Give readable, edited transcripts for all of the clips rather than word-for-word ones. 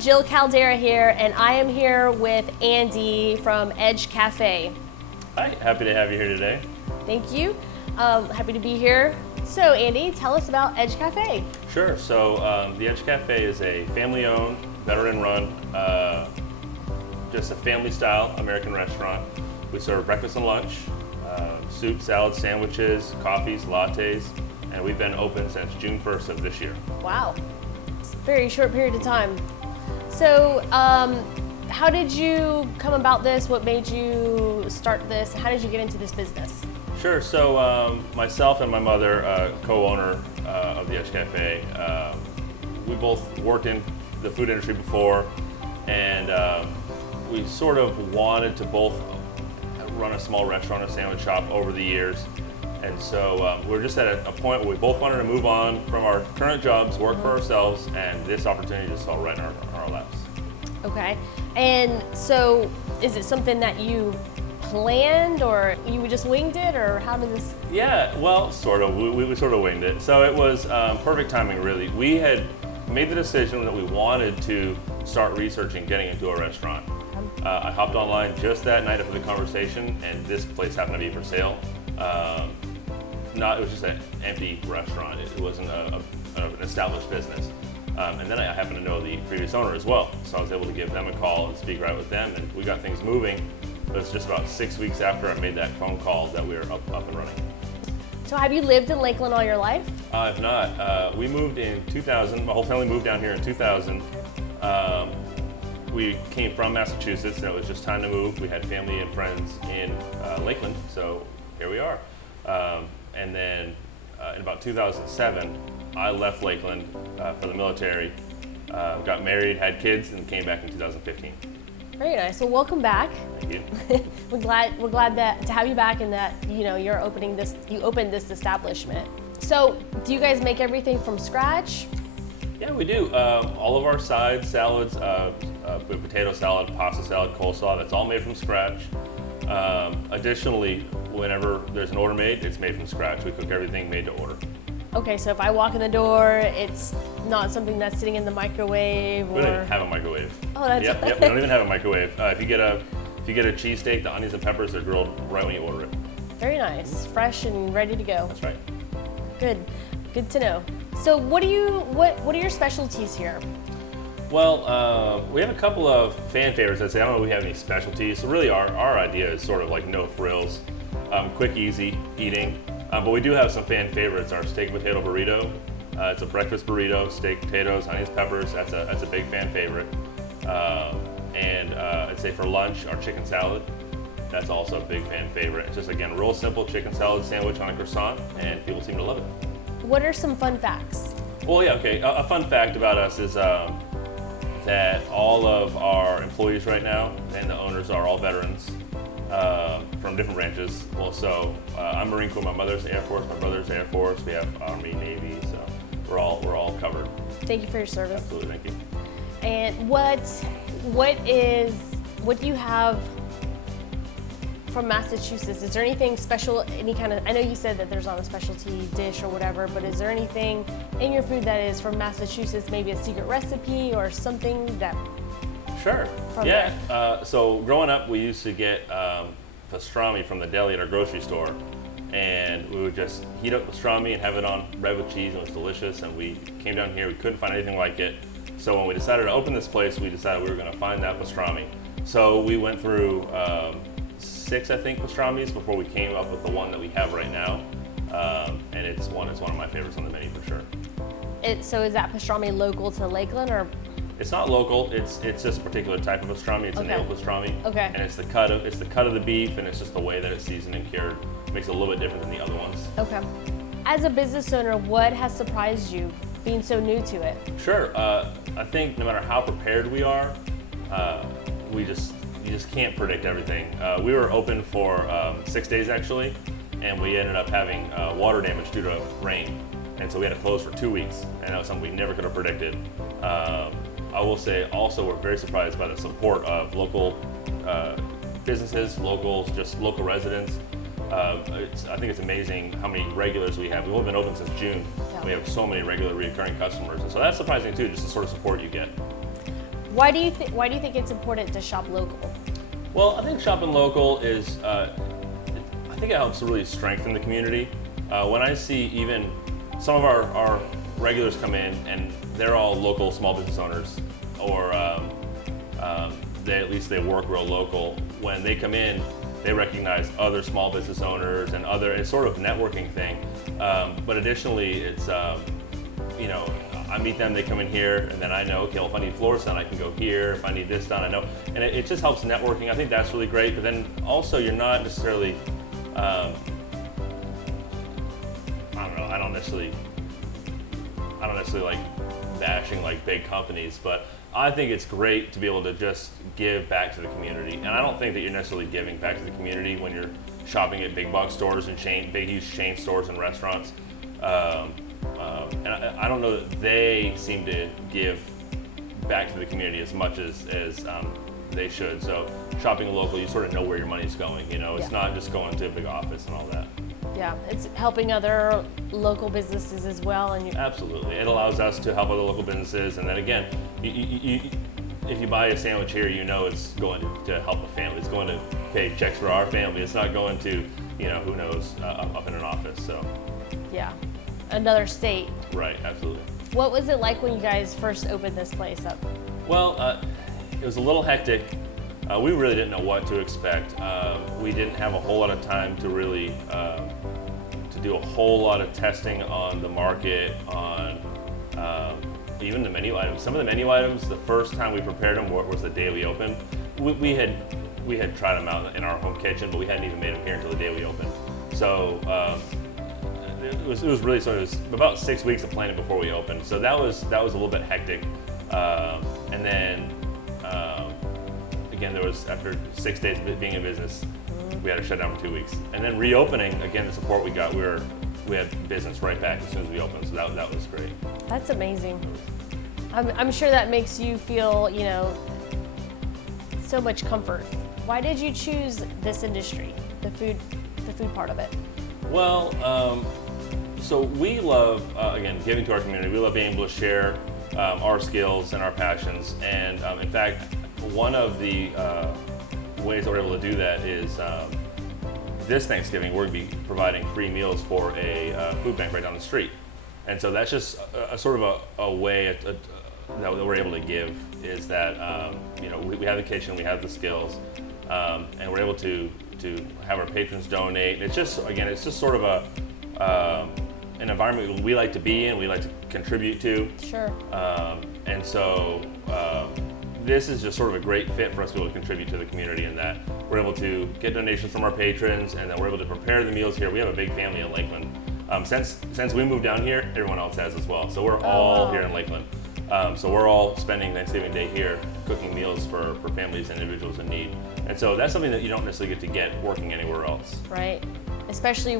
Jill Caldera here, and I am here with Andy from Edge Cafe. Hi, happy to have you here today. Thank you. Happy to be here. So Andy, tell us about Edge Cafe. Sure, so the Edge Cafe is a family-owned, veteran-run, just a family-style American restaurant. We serve breakfast and lunch, soup, salads, sandwiches, coffees, lattes, and we've been open since June 1st of this year. Wow, it's a very short period of time. So how did you come about this? What made you start this? How did you get into this business? Sure, so myself and my mother, co-owner of the Edge Cafe, we both worked in the food industry before, and we sort of wanted to both run a small restaurant or sandwich shop over the years. And so we're just at a point where we both wanted to move on from our current jobs, work for ourselves, and this opportunity just fell right in our laps. Okay, and so is it something that you planned, or you just winged it, or how did this? Yeah, well, sort of. We sort of winged it. So it was perfect timing, really. We had made the decision that we wanted to start researching getting into a restaurant. I hopped online just that night after the conversation, and this place happened to be for sale. It was just an empty restaurant. It wasn't an established business. And then I happened to know the previous owner as well. So I was able to give them a call and speak right with them, and we got things moving. But it's just about 6 weeks after I made that phone call that we were up and running. So have you lived in Lakeland all your life? I've not. We moved in 2000. My whole family moved down here in 2000. We came from Massachusetts, and it was just time to move. We had family and friends in Lakeland, so here we are. And then in about 2007, I left Lakeland for the military, got married, had kids, and came back in 2015. Very nice. Well, welcome back. Thank you. we're glad that to have you back, and that you opened this establishment. So, do you guys make everything from scratch? Yeah, we do. All of our sides, salads, potato salad, pasta salad, coleslaw, that's all made from scratch. Additionally, whenever there's an order made, it's made from scratch. We cook everything made to order. Okay, so if I walk in the door, it's not something that's sitting in the microwave, or... We don't even have a microwave. Oh, that's... Yep, we don't even have a microwave. If you get a cheesesteak, the onions and peppers, they're grilled right when you order it. Very nice. Fresh and ready to go. That's right. Good to know. So what are your specialties here? Well, we have a couple of fan favorites. I'd say I don't know if we have any specialties. So really our idea is sort of like no frills, quick, easy eating. But we do have some fan favorites. Our steak potato burrito. It's a breakfast burrito, steak, potatoes, onions, peppers. That's a big fan favorite. And I'd say for lunch, our chicken salad. That's also a big fan favorite. It's just, again, real simple chicken salad sandwich on a croissant, and people seem to love it. What are some fun facts? Well, yeah, okay. A fun fact about us is that all of our employees right now and the owners are all veterans from different branches. Well, so I'm Marine Corps, my mother's Air Force, my brother's Air Force, we have Army, Navy, so we're all covered. Thank you for your service. Absolutely, thank you. And what do you have from Massachusetts? Is there anything special, I know you said that there's not a specialty dish or whatever, but is there anything in your food that is from Massachusetts, maybe a secret recipe or something that... Sure, yeah. So growing up, we used to get pastrami from the deli at our grocery store, and we would just heat up pastrami and have it on bread with cheese, and it was delicious, and we came down here, we couldn't find anything like it. So when we decided to open this place, we decided we were gonna find that pastrami. So we went through 6, I think, pastramis before we came up with the one that we have right now. And it's one of my favorites on the menu for sure. So is that pastrami local to Lakeland, or? It's not local. It's just a particular type of pastrami. It's a nail pastrami. Okay. And it's the cut of the beef, and it's just the way that it's seasoned and cured. It makes it a little bit different than the other ones. Okay. As a business owner, what has surprised you being so new to it? Sure. I think no matter how prepared we are, you just can't predict everything. We were open for 6 days actually, and we ended up having water damage due to rain. And so we had to close for 2 weeks, and that was something we never could have predicted. I will say also we're very surprised by the support of local businesses, local residents. I think it's amazing how many regulars we have. We've only been open since June. Yeah. We have so many regular recurring customers. And so that's surprising too, just the sort of support you get. Why do you think it's important to shop local? Well, I think shopping local is, I think it helps to really strengthen the community. When I see even some of our regulars come in and they're all local small business owners, or at least they work real local. When they come in, they recognize other small business owners and it's sort of a networking thing. But additionally, it's, I meet them, they come in here, and then I know, okay, well, if I need floors done, I can go here. If I need this done, I know. And it just helps networking. I think that's really great. But then also, you're not necessarily, I don't necessarily like bashing like big companies, but I think it's great to be able to just give back to the community. And I don't think that you're necessarily giving back to the community when you're shopping at big box stores and big huge chain stores and restaurants. And I don't know that they seem to give back to the community as much as they should. So shopping local, you sort of know where your money's going. It's not just going to a big office and all that. Yeah, it's helping other local businesses as well. Absolutely, it allows us to help other local businesses. And then again, if you buy a sandwich here, it's going to help a family. It's going to pay checks for our family. It's not going to, who knows, up in an office. So. Yeah. Another state. Right, absolutely. What was it like when you guys first opened this place up? Well, it was a little hectic. We really didn't know what to expect. We didn't have a whole lot of time to really to do a whole lot of testing on the market, on even the menu items. Some of the menu items, the first time we prepared them was the day we opened. We had tried them out in our home kitchen, but we hadn't even made them here until the day we opened. So. It was really it was about 6 weeks of planning before we opened, so that was a little bit hectic. And then again, there was, after 6 days of being in business, we had to shut down for 2 weeks. And then reopening, again, the support we got, we had business right back as soon as we opened, so that was great. That's amazing. I'm sure that makes you feel so much comfort. Why did you choose this industry, the food part of it? Well, so we love, again, giving to our community. We love being able to share our skills and our passions. And in fact, one of the ways that we're able to do that is this Thanksgiving, we're going to be providing free meals for a food bank right down the street. And so that's just a sort of a way that we're able to give, is that, we have the kitchen, we have the skills, and we're able to have our patrons donate. It's just sort of an environment we like to be in, we like to contribute to. Sure. And so this is just sort of a great fit for us to be able to contribute to the community, in that we're able to get donations from our patrons, and then we're able to prepare the meals here. We have a big family in Lakeland. Since we moved down here, everyone else has as well. So we're all here in Lakeland. So we're all spending Thanksgiving Day here cooking meals for families and individuals in need. And so that's something that you don't necessarily get to get working anywhere else. Right. Especially,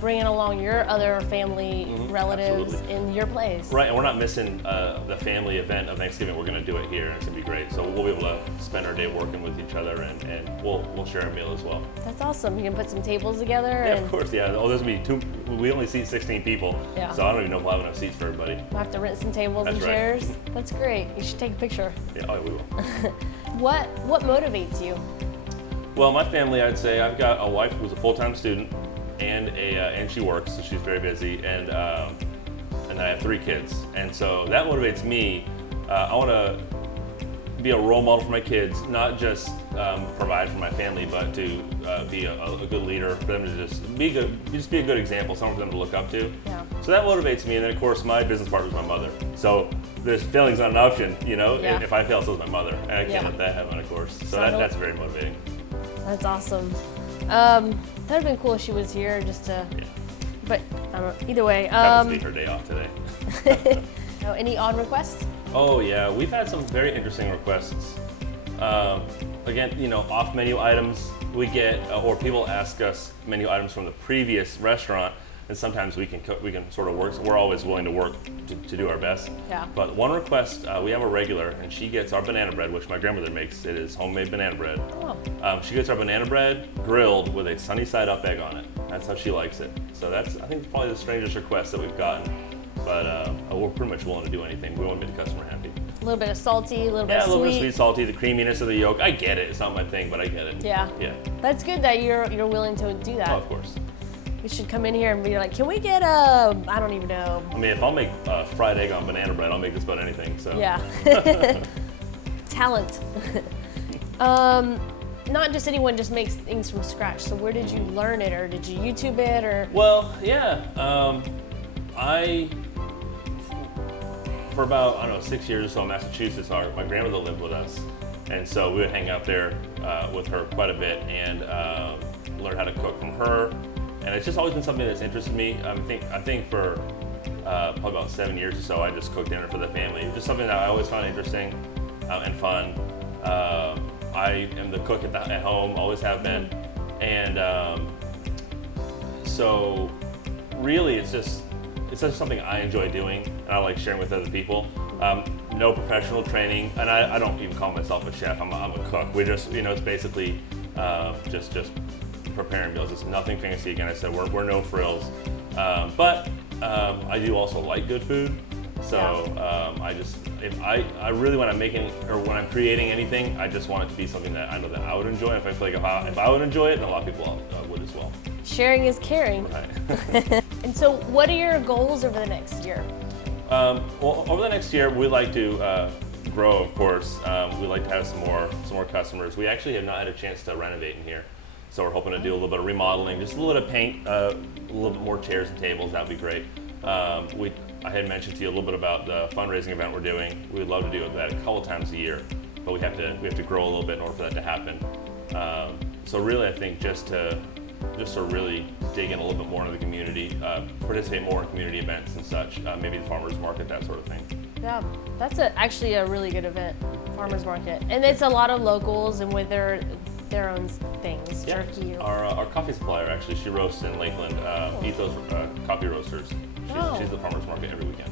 bringing along your other family relatives in your place. Right, and we're not missing the family event of Thanksgiving. We're going to do it here, and it's going to be great. So we'll be able to spend our day working with each other, and we'll share a meal as well. That's awesome. You can put some tables together. Yeah, of course, yeah. Oh, there's going to be we only seat 16 people, yeah. So I don't even know if we'll have enough seats for everybody. We'll have to rent some tables and chairs. Right. That's great. You should take a picture. Yeah, we will. What motivates you? Well, my family, I'd say I've got a wife who's a full-time student, and she works, so she's very busy, and I have 3 kids, and so that motivates me. I want to be a role model for my kids, not just provide for my family, but to be a good leader, for them to just be a good example, someone for them to look up to. Yeah. So that motivates me, and then of course my business partner is my mother. So there's failing's not an option, Yeah. If I fail, so is my mother, and I can't let that happen, of course. So that's very motivating. That's awesome. That would have been cool if she was here, just to. Yeah. But either way. Happens to be her day off today. Oh, any odd requests? Oh yeah, we've had some very interesting requests. Again, off menu items we get, or people ask us menu items from the previous restaurant, and sometimes we can sort of work. So we're always willing to work to do our best. Yeah. But one request, we have a regular, and she gets our banana bread, which my grandmother makes. It is homemade banana bread. Oh. She gets our banana bread grilled with a sunny side up egg on it. That's how she likes it. So I think it's probably the strangest request that we've gotten. But we're pretty much willing to do anything. We want to make the customer happy. little bit of salty, a little bit Yeah, of a little bit sweet. of sweet, salty, the creaminess of the yolk. I get it. It's not my thing, but I get it. Yeah. Yeah. That's good that you're willing to do that. Oh, of course. We should come in here and be like, can we get a, I don't even know. I mean, if I'll make fried egg on banana bread, I'll make just about anything. So. Yeah. Talent. Not just anyone just makes things from scratch. So where did you learn it, or did you YouTube it, or? Well, yeah. For about, I don't know, 6 years or so in Massachusetts, my grandmother lived with us. And so we would hang out there with her quite a bit and learn how to cook from her. And it's just always been something that's interested me. I think for probably about 7 years or so, I just cooked dinner for the family. It was just something that I always found interesting and fun. I am the cook at home, always have been. And so really it's just something I enjoy doing and I like sharing with other people. No professional training, and I don't even call myself a chef. I'm a cook. We just, it's basically just preparing meals. It's nothing fancy. Again, I said we're no frills, but I do also like good food. So I really, when I'm making or when I'm creating anything, I just want it to be something that I know that I would enjoy. If I feel like if I would enjoy it, then a lot of people would as well. Sharing is caring. Right. And so, what are your goals over the next year? Well, over the next year, we'd like to grow, of course. We'd like to have some more customers. We actually have not had a chance to renovate in here, so we're hoping to do a little bit of remodeling, just a little bit of paint, a little bit more chairs and tables. That'd be great. I had mentioned to you a little bit about the fundraising event we're doing. We'd love to do that a couple times a year, but we have to grow a little bit in order for that to happen. So really, I think just to really dig in a little bit more into the community, participate more in community events and such, maybe the farmers market, that sort of thing. Yeah, that's actually a really good event, farmers market, and it's a lot of locals and with their own things, Yeah. jerky. Our coffee supplier, actually, she roasts in Lakeland, Ethos Coffee Roasters. She's the farmers market every weekend.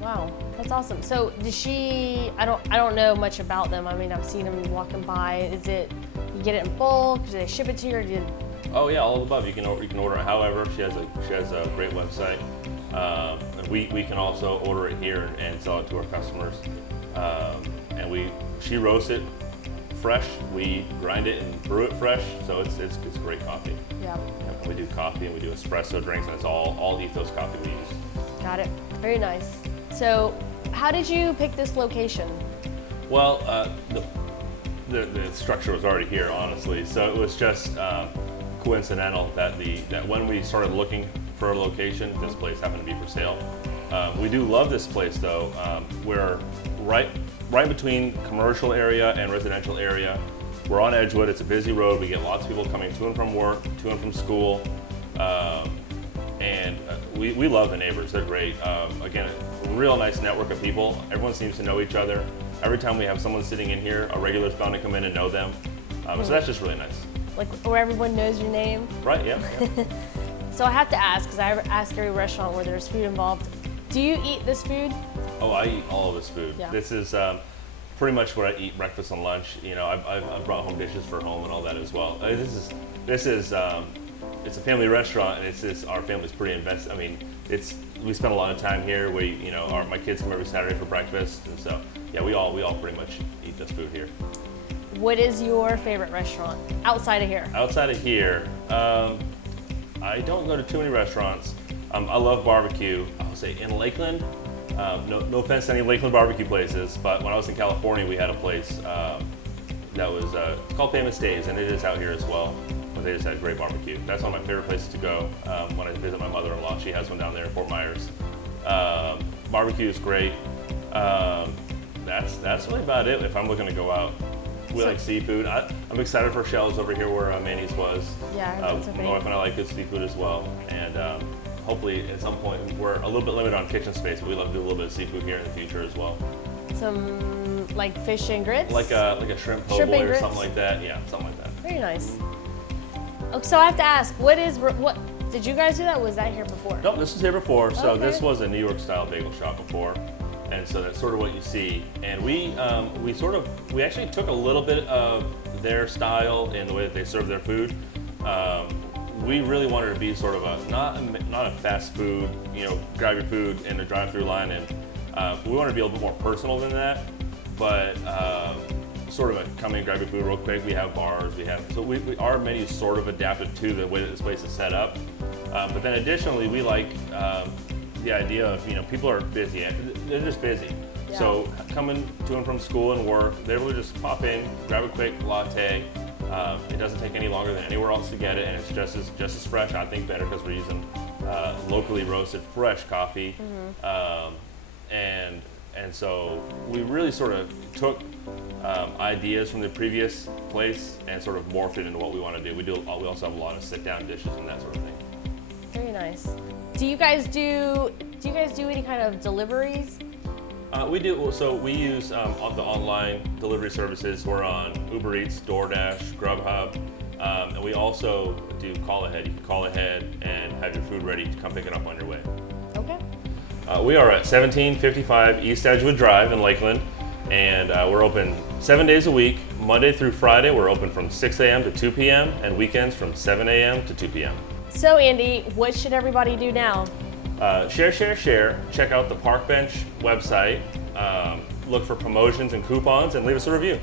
Wow, that's awesome. So does she? I don't know much about them. I mean, I've seen them walking by. Is it you get it in bulk? Do they ship it to you, or do you? Oh yeah, all of the above. You can order it however. She has a great website. We can also order it here and sell it to our customers. And she roasts it fresh. We grind it and brew it fresh. So it's great coffee. Yeah. We do coffee and we do espresso drinks, and it's all Ethos coffee we use. Got it. Very nice. So, how did you pick this location? Well, the structure was already here, honestly. So it was just coincidental that when we started looking for a location, this place happened to be for sale. We do love this place, though. We're right between commercial area and residential area. We're on Edgewood. It's a busy road. We get lots of people coming to and from work, to and from school, and we love the neighbors. They're great. Again, a real nice network of people. Everyone seems to know each other. Every time we have someone sitting in here, a regular's bound to come in and know them. So that's just really nice. Like where everyone knows your name? Right, yeah. So I have to ask, because I ask every restaurant where there's food involved, do you eat this food? Oh, I eat all of this food. Yeah. This is pretty much what I eat breakfast and lunch. I've brought home dishes for home and all that as well. This is it's a family restaurant, and it's our family's pretty invested. I mean, we spend a lot of time here. My kids come every Saturday for breakfast, and so yeah, we all pretty much eat this food here. What is your favorite restaurant outside of here? Outside of here, I don't go to too many restaurants. I love barbecue. I would say in Lakeland. No offense to any Lakeland barbecue places, but when I was in California, we had a place that was called Famous Dave's, and it is out here as well. They just had great barbecue. That's one of my favorite places to go when I visit my mother-in-law. She has one down there in Fort Myers. Barbecue is great. That's really about it. If I'm looking to go out, we like seafood. I'm excited for Shell's over here where Manny's was. Yeah, my wife and I like good seafood as well, and hopefully at some point we're a little bit limited on kitchen space, but we love to do a little bit of seafood here in the future as well. Some like fish and grits? Like a shrimp po' boy or something like that. Yeah, something like that. Very nice. Oh, so I have to ask, what did you guys do that? Was that here before? Nope, this was here before. So Okay. This was a New York style bagel shop before, and so that's sort of what you see. And we actually took a little bit of their style in the way that they serve their food. We really wanted to be sort of not a fast food, grab your food in the drive-through line, and we wanted to be a little bit more personal than that. but sort of a come in, grab your food real quick. We have bars, our menu is sort of adapted to the way that this place is set up. But then additionally, we like the idea of, people are busy. They're just busy. Yeah. So coming to and from school and work, they're able to just pop in, grab a quick latte. It doesn't take any longer than anywhere else to get it, and it's just as fresh. I think better because we're using locally roasted, fresh coffee. And so we really sort of took ideas from the previous place and sort of morphed it into what we want to do. We also have a lot of sit-down dishes and that sort of thing. Very nice. Do you guys do any kind of deliveries? We do. So we use the online delivery services. We're on Uber Eats, DoorDash, Grubhub, and we also do call ahead. You can call ahead and have your food ready to come pick it up on your way. Okay. We are at 1755 East Edgewood Drive in Lakeland, and we're open 7 days a week, Monday through Friday. We're open from 6 a.m. to 2 p.m. and weekends from 7 a.m. to 2 p.m. So Andy, what should everybody do now? Share. Check out the Park Bench website. Look for promotions and coupons and leave us a review.